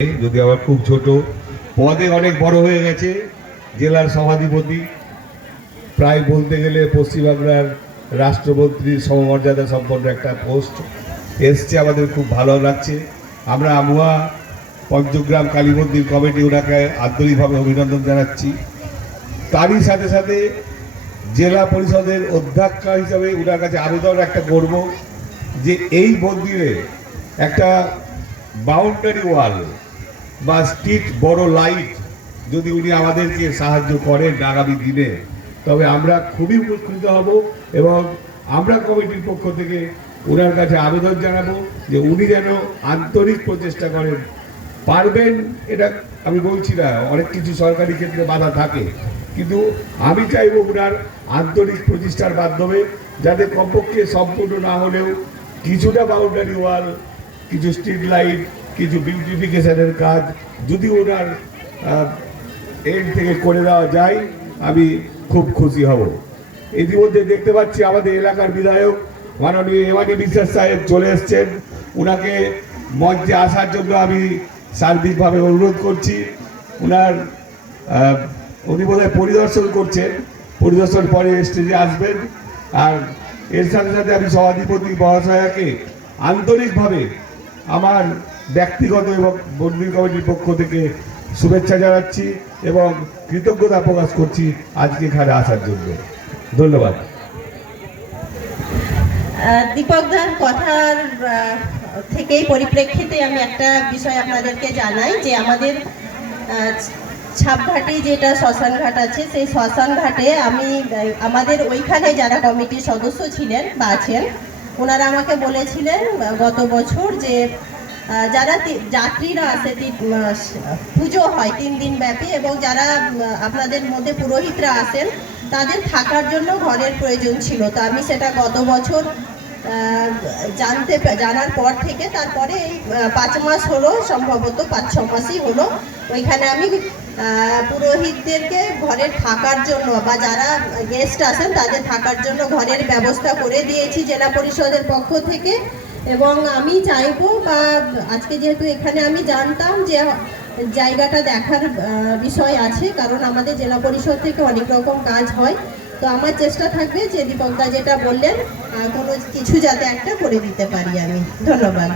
যদি আমার খুব ছোট পদে অনেক বড় হয়ে গেছে, জেলার সভাধিপতি, প্রায় বলতে গেলে পশ্চিমবাংলার রাষ্ট্রমন্ত্রীর সমমর্যাদা সম্পন্ন একটা পোস্ট এসছে, আমাদের খুব ভালো লাগছে। আমরা আমুয়া পঞ্চগ্রাম কালী মন্দির কমিটি ওনাকে আন্তরিকভাবে অভিনন্দন জানাচ্ছি। তারই সাথে সাথে জেলা পরিষদের অধ্যক্ষা হিসাবে ওনার কাছে আবেদন একটা করব যে এই মন্দিরে একটা বাউন্ডারি ওয়াল বা স্ট্রিট বড় লাইট যদি উনি আমাদেরকে সাহায্য করেন আগামী দিনে, তবে আমরা খুবই উপকৃত হব। এবং আমরা কমিটির পক্ষ থেকে ওনার কাছে আবেদন জানাবো যে উনি যেন আন্তরিক প্রচেষ্টা করেন। পারবেন এটা আমি বলছি না, অনেক কিছু সরকারি ক্ষেত্রে বাধা থাকে, কিন্তু আমি চাইব ওনার আন্তরিক প্রচেষ্টার মাধ্যমে যাতে কমপক্ষে সম্পূর্ণ না হলেও কিছুটা বাউন্ডারি ওয়াল, কিছু স্ট্রিট লাইট, কিছু বিউটিফিকেশনের কাজ যদি ওনার এন্ড থেকে করে দেওয়া যায়, আমি খুব খুশি হব। ইতিমধ্যে দেখতে পাচ্ছি আমাদের এলাকার বিধায়ক মাননীয় এমানি বিশ্বাস সাহেব চলে এসছেন। ওনাকে মঞ্চে আসার জন্য আমি সার্বিকভাবে অনুরোধ করছি। উনি বোধহয় পরিদর্শন করছেন, পরিদর্শন পরে স্টেজে আসবেন। আর এর সাথে সাথে আমি সভাধিপতি মহাশয়াকে আন্তরিকভাবে আমার ব্যক্তিগত এবং মন্দির কমিটির পক্ষ থেকে শুভেচ্ছা জানাচ্ছি এবং কৃতজ্ঞতা প্রকাশ করছি আজকে এখানে আসার জন্য। ধন্যবাদ। দীপকদার কথার থেকেই পরিপ্রেক্ষিতে আমি একটা বিষয় আপনাদেরকে জানাই যে আমাদের ছাপঘাটে যেটা শ্মশানঘাট আছে, সেই শ্মশানঘাটে আমাদের ওইখানে যারা কমিটির সদস্য ছিলেন বা আছেন, ওনারা আমাকে বলেছিলেন গত বছর যে যারা যাত্রীরা আসে, পুজো হয় 3 দিন ব্যাপী, এবং যারা আপনাদের মধ্যে পুরোহিতরা আসেন তাদের থাকার জন্য ঘরের প্রয়োজন ছিল। তো আমি সেটা গত বছর জানার পর থেকে তারপরে এই 5 মাস হলো, সম্ভবত 5-6 মাসই হলো, ওইখানে আমি পুরোহিতদেরকে ঘরের থাকার জন্য বা যারা গেস্ট আসেন তাদের থাকার জন্য ঘরের ব্যবস্থা করে দিয়েছি জেলা পরিষদের পক্ষ থেকে। এবং আমি চাইবো, বা আজকে যেহেতু এখানে আমি জানতাম যে জায়গাটা দেখার বিষয় আছে, কারণ আমাদের জেলা পরিষদ থেকে অনেক রকম কাজ হয়, তো আমার চেষ্টা থাকবে যে দীপকদা যেটা বললেন কোনো কিছু যাতে একটা করে দিতে পারি আমি। ধন্যবাদ।